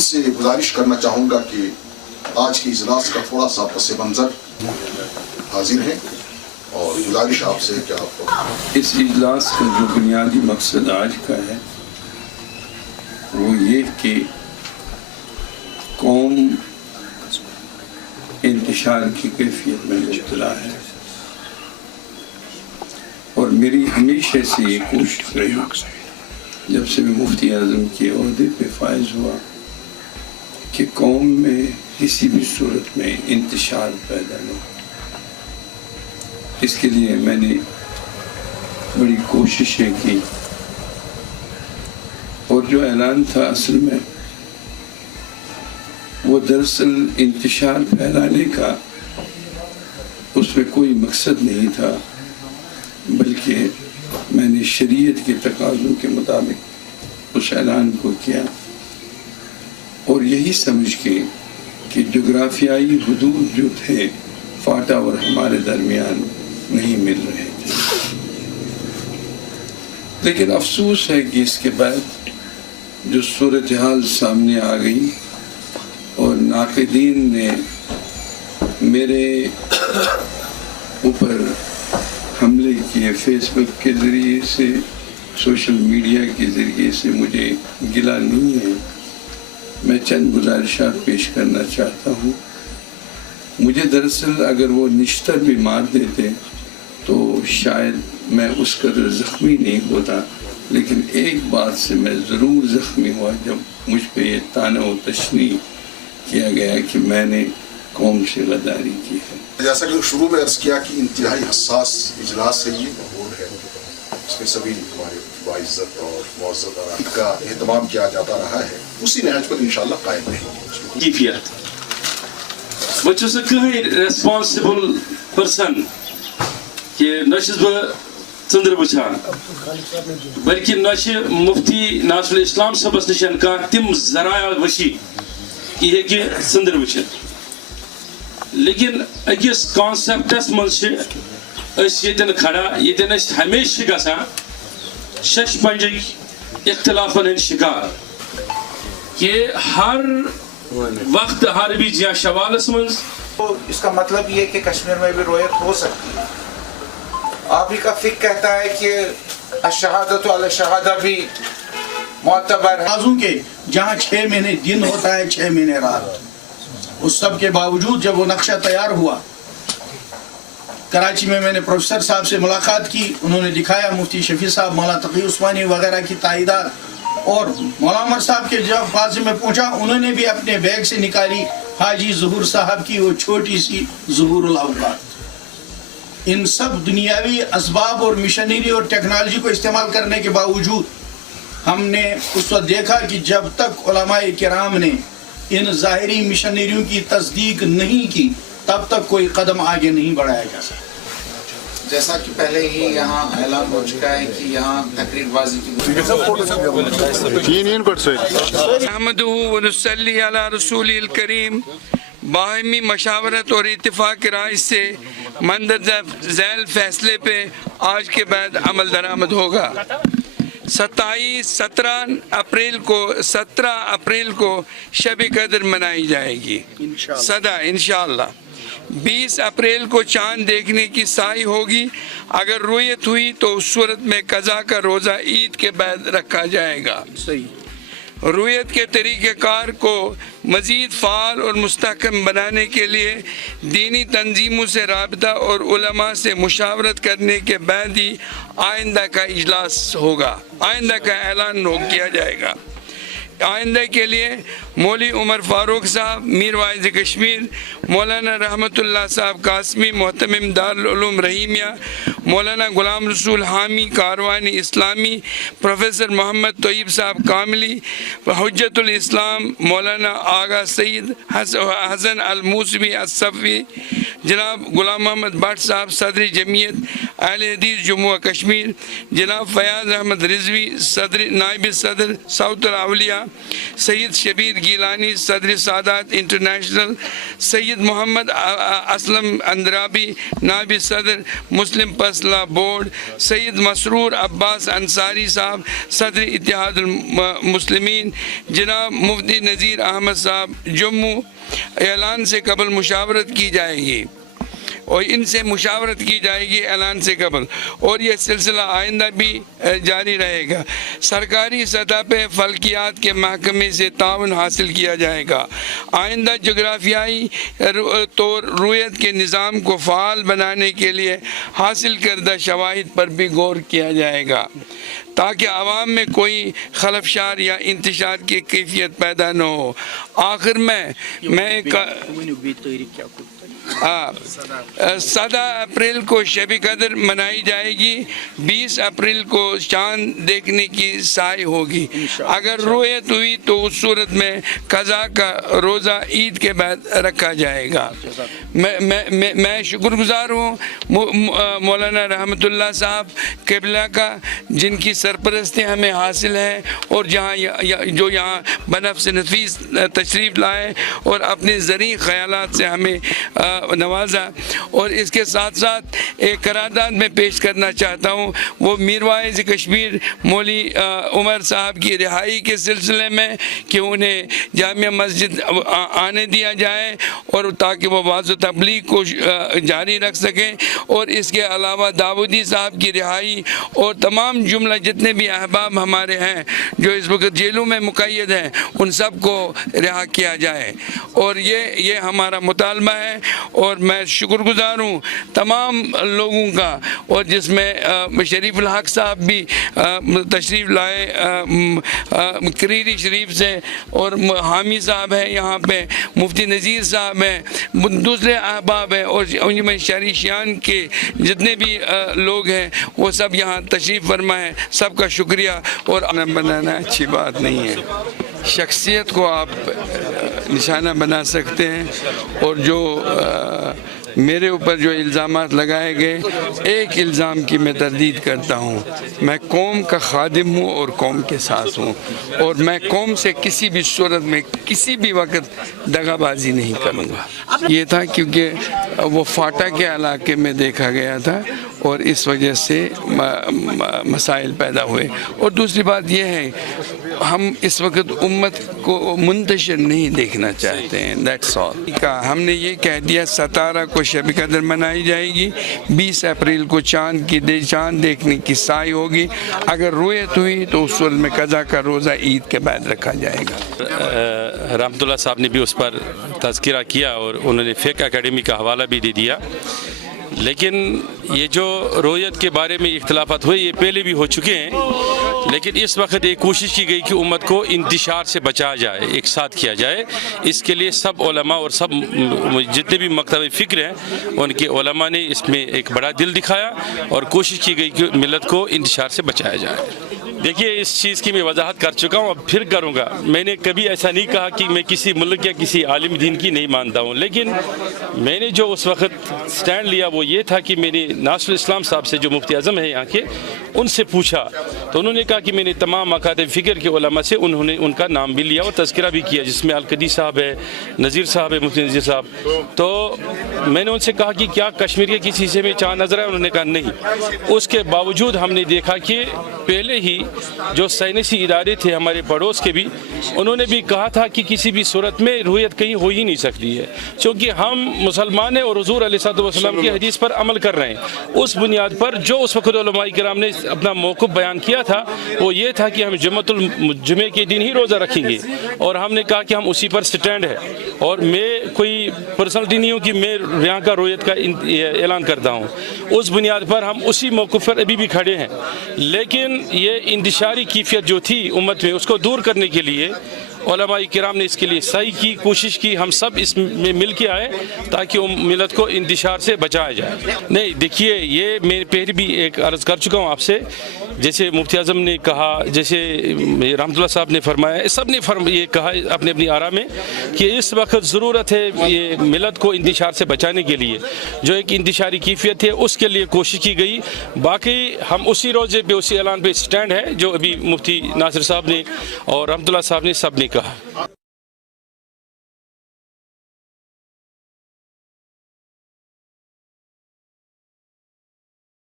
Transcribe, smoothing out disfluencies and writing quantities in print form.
سے گزارش کرنا چاہوں گا کہ آج کی اجلاس کا تھوڑا سا پس منظر حاضر ہے اور گزارش آپ سے کہ آپ اس اجلاس کا جو بنیادی مقصد آج کا ہے وہ یہ کہ قوم انتشار کی کیفیت میں مبتلا ہے، اور میری ہمیشہ سے یہ کوشش رہی جب سے میں مفتی اعظم کے عہدے پہ فائز ہوا کہ قوم میں کسی بھی صورت میں انتشار پیدا نہ ہو۔ اس کے لیے میں نے بڑی کوششیں کی، اور جو اعلان تھا اصل میں وہ دراصل انتشار پھیلانے کا اس میں کوئی مقصد نہیں تھا، بلکہ میں نے شریعت کے تقاضوں کے مطابق اس اعلان کو کیا، اور یہی سمجھ کے کہ جغرافیائی حدود جو تھے فاٹا اور ہمارے درمیان نہیں مل رہے تھے۔ لیکن افسوس ہے کہ اس کے بعد جو صورتحال سامنے آ گئی اور ناقدین نے میرے اوپر حملے کیے، فیس بک کے ذریعے سے، سوشل میڈیا کے ذریعے سے، مجھے گلہ نہیں ہے۔ میں چند گزارشات پیش کرنا چاہتا ہوں۔ مجھے دراصل اگر وہ نشتر بھی مار دیتے تو شاید میں اس قدر زخمی نہیں ہوتا، لیکن ایک بات سے میں ضرور زخمی ہوا جب مجھ پہ یہ طعنہ و تشنیع کیا گیا کہ میں نے قوم سے غداری کی ہے۔ جیسا کہ شروع میں عرض کیا کہ انتہائی حساس اجلاس ہے، یہ معمول ہے، اس میں سبھی ہمارے باعزت اور معزز ارکان کا اہتمام کیا جاتا رہا ہے، اسی نہج پر انشاءاللہ قائم رہیں گے۔ بہٕ چھُس نہٕ کٕہٕنۍ ریسپانسبل پٔرسن کہِ نہ چھُس بہٕ ژٔنٛدٕر وٕچھان، بلکہِ نہ چھِ مفتی ناصر الاسلام صٲبس نِش کانٛہہ تِم ذرایع وسیع یہِ ہیٚکہِ ژٔنٛدٕر وٕچھِتھ۔ لیکن أکِس کانسیپٹس منٛز چھِ أسۍ ییٚتٮ۪ن کھڑا ییٚتٮ۪ن أسۍ ہمیشہِ چھِ گژھان شش پنجٕکۍ اختلافن ہٕنٛدۍ شکار کہ ہر وقت ہر بیچ یا شوالس منز۔ اس کا مطلب یہ کہ کشمیر میں بھی رویت ہو سکتی ہے۔ آپ ہی کا فقہ کہتا ہے کہ الشہادۃ علی الشہادہ بھی معتبر ہے۔ تقاضوں کے جہاں 6 مہینے دن ہوتا ہے 6 مہینے رات، اس سب کے باوجود جب وہ نقشہ تیار ہوا، کراچی میں نے پروفیسر صاحب سے ملاقات کی، انہوں نے دکھایا، مفتی شفیع صاحب، مولانا تقی عثمانی وغیرہ کی تائیدات، اور مولانا عمر صاحب کے جب پاس میں پہنچا انہوں نے بھی اپنے بیگ سے نکالی حاجی ظہور صاحب کی وہ چھوٹی سی ظہور الاوقات۔ ان سب دنیاوی اسباب اور مشنری اور ٹیکنالوجی کو استعمال کرنے کے باوجود ہم نے اس وقت دیکھا کہ جب تک علماء کرام نے ان ظاہری مشنریوں کی تصدیق نہیں کی تب تک کوئی قدم آگے نہیں بڑھایا جا سکتا۔ جیسا کہ پہلے ہی یہاں اعلان ہو چکا ہے کہ یہاں تقریر بازی کی احمدہ ونصلی علی رسول الکریم، باہمی مشاورت اور اتفاق رائے سے مندرجہ ذیل فیصلے پہ آج کے بعد عمل درآمد ہوگا۔ 17 اپریل کو شب قدر منائی جائے گی صدا انشاءاللہ۔ 20 اپریل کو چاند دیکھنے کی سعی ہوگی، اگر رویت ہوئی تو اس صورت میں قضا کا روزہ عید کے بعد رکھا جائے گا۔ رویت کے طریقہ کار کو مزید فعال اور مستحکم بنانے کے لیے دینی تنظیموں سے رابطہ اور علماء سے مشاورت کرنے کے بعد ہی آئندہ کا اجلاس ہوگا، آئندہ کا اعلان کیا جائے گا۔ آئندہ کے لیے مولوی عمر فاروق صاحب میر واعظ کشمیر، مولانا رحمت اللہ صاحب قاسمی محتمم دارالعلوم رحیمیہ، مولانا غلام رسول حامی کاروانی اسلامی، پروفیسر محمد طیب صاحب کاملی، حجت الاسلام مولانا آغا سید حسن الموسوی الصفوی، جناب غلام محمد بٹ صاحب صدر جمعیت اہل حدیث جموں و کشمیر، جناب فیاض احمد رضوی صدر نائب صدر صوت الاولیاء، सैयद शबीर गिलानी सदर सादात इंटरनेशनल, सैयद मोहम्मद असलम अंद्राबी नायब सदर मुस्लिम पसला बोर्ड, सैयद मसरूर अब्बास अंसारी साहब सदर इत्तेहादुल मुस्लिमीन, जनाब मुफ्ती नज़ीर अहमद साहब जम्मू। ऐलान से कबल मुशावरत की जाएगी और इनसे मुशावरत की जाएगी ऐलान से कबल, और यह सिलसिला आइंदा भी जारी रहेगा। सरकारी सतह पे फल्कियात के महकमे से ताउन हासिल किया जाएगा। आइंदा जोग्राफियाई तौर रुयत के निज़ाम को फ़ाल बनाने के लिए हासिल करदा शवाहिद पर भी गौर किया जाएगा ताकि आवाम में कोई खलफशार या इंतशार की कैफियत पैदा न हो। आखिर में मैं एक 7 अप्रैल को शब कदर मनाई जाएगी। 20 अप्रैल को चांद देखने की साई होगी। अगर रुयत हुई तो उस सूरत में कज़ा का रोज़ा ईद के बाद रखा जाएगा। मैं शुक्रगुजार हूँ मौलाना रहमतुल्लाह साहब क़िबला का, जिनकी सरपरस्ती हमें हासिल है और जो यहाँ बनफ्स नफीस तशरीफ़ लाए और अपने ज़री ख़यालात से हमें नवाजा। और इसके साथ साथ एक करारदाद में पेश करना चाहता हूँ, वो मीरवाइज़ कश्मीर मौली उमर साहब की रिहाई के सिलसिले में कि उन्हें जामिया मस्जिद आने दिया जाए और ताकि वो वाज़ तबलीग को जारी रख सकें। और इसके अलावा दाऊदी साहब की रिहाई और तमाम जुमला जितने भी अहबाब हमारे हैं जो इस वक्त जेलों में मुक़य्यद हैं, उन सब को रिहा किया जाए। और ये हमारा मुतालबा है और मैं शुक्रगुजार हूँ तमाम लोगों का, और जिसमें शरीफुल हक साहब भी तशरीफ़ लाए करीरी शरीफ से, और हामी साहब हैं यहाँ पे, मुफ्ती नज़ीर साहब हैं, दूसरे अहबाब हैं, और उनमें शरीशियान के जितने भी लोग हैं वो सब यहाँ तशरीफ़ फरमा है। सबका शुक्रिया। और बनाना अच्छी बात नहीं है, शख्सियत को आप निशाना बना सकते हैं। और जो मेरे ऊपर जो इल्ज़ामात लगाए गए, एक इल्ज़ाम की मैं तरदीद करता हूँ। मैं कौम का खादिम हूँ और कौम के साथ हूँ, और मैं कौम से किसी भी सूरत में किसी भी वक्त दगाबाजी नहीं करूँगा। ये था क्योंकि वो फाटा के इलाके में देखा गया था और इस वजह से मसाइल पैदा हुए। और दूसरी बात यह है हम इस वक्त उम्मत को मुंतशिर नहीं देखना चाहते हैं, दैट्स ऑल। हमने ये कह दिया 17 को शब कदर मनाई जाएगी, 20 अप्रैल को चांद देखने की साई होगी। अगर रुयत हुई तो उस सूरत में कज़ा का रोज़ा ईद के बाद रखा जाएगा। रहमतुल्लाह साहब ने भी उस पर तज़किरा किया और उन्होंने फ़िक़्ह एकेडमी का हवाला भी दे दिया। लेकिन ये जो रोयत के बारे में इख्तिलाफ़ात हुए ये पहले भी हो चुके हैं, लेकिन इस वक्त एक कोशिश की गई कि उम्मत को इंतशार से बचाया जाए, एक साथ किया जाए। इसके लिए सब उलमा और सब जितने भी मकतब फ़िक्र हैं उनके उलमा ने इसमें एक बड़ा दिल दिखाया और कोशिश की गई कि मिलत को इंतशार से बचाया जाए। देखिए, इस चीज़ की मैं वजाहत कर चुका हूँ, अब फिर करूँगा। मैंने कभी ऐसा नहीं कहा कि मैं किसी मुल्क या किसी आलिम दीन की नहीं मानता हूँ, लेकिन मैंने जो उस वक्त स्टैंड लिया वो ये था कि मैंने नासरुल इस्लाम साहब से, जो मुफ्ती आज़म है यहाँ के, उनसे पूछा तो उन्होंने कहा कि मैंने तमाम मकातब फ़िक्र के उलमा से उन्होंने उनका नाम भी लिया और तज़किरा भी किया, जिसमें अलकदी साहब है, नज़ीर साहब है, मुफ्ती नज़ीर साहब। तो मैंने उनसे कहा कि क्या कश्मीर के किसी हिस्से में चाँद नजर आया? उन्होंने कहा नहीं। उसके बावजूद हमने देखा कि पहले ही जो साइंसी इदारे थे हमारे पड़ोस के भी, उन्होंने भी कहा था कि किसी भी सूरत में रुयत कहीं हो ही नहीं सकती है, क्योंकि हम मुसलमान हैं और हुज़ूर अलैहिस्सलाम की हदीस पर अमल कर रहे हैं। उस बुनियाद पर जो उस वक़्त उलमाए किराम ने अपना मौक़िफ़ बयान किया था वो ये था कि हम जुमे के दिन ही रोज़ा रखेंगे, और हमने कहा कि हम उसी पर स्टैंड है। और मैं कोई पर्सनलिटी नहीं हूँ कि मैं यहाँ का रोयत का ऐलान करता हूँ। उस बुनियाद पर हम उसी मौक़िफ़ पर अभी भी खड़े हैं। लेकिन ये इंतशारी कैफियत जो थी उम्मत में, उसको दूर करने के लिए उलमाए किराम ने इसके लिए सही की कोशिश की, हम सब इसमें मिल के आए ताकि मिलत को इंतशार से बचाया जाए। नहीं, देखिए, ये मैं पहले भी एक अर्ज़ कर चुका हूँ आपसे, جیسے مفتی اعظم نے کہا، جیسے رحمتہ اللہ صاحب نے فرمایا، سب نے یہ کہا اپنی اپنی آرا میں کہ اس وقت ضرورت ہے یہ ملت کو انتشار سے بچانے کے لیے جو ایک انتشاری کیفیت ہے اس کے لیے کوشش کی گئی. باقی ہم اسی روزے پہ اسی اعلان پہ سٹینڈ ہے جو ابھی مفتی ناصر صاحب نے اور رحمتہ اللہ صاحب نے سب نے کہا.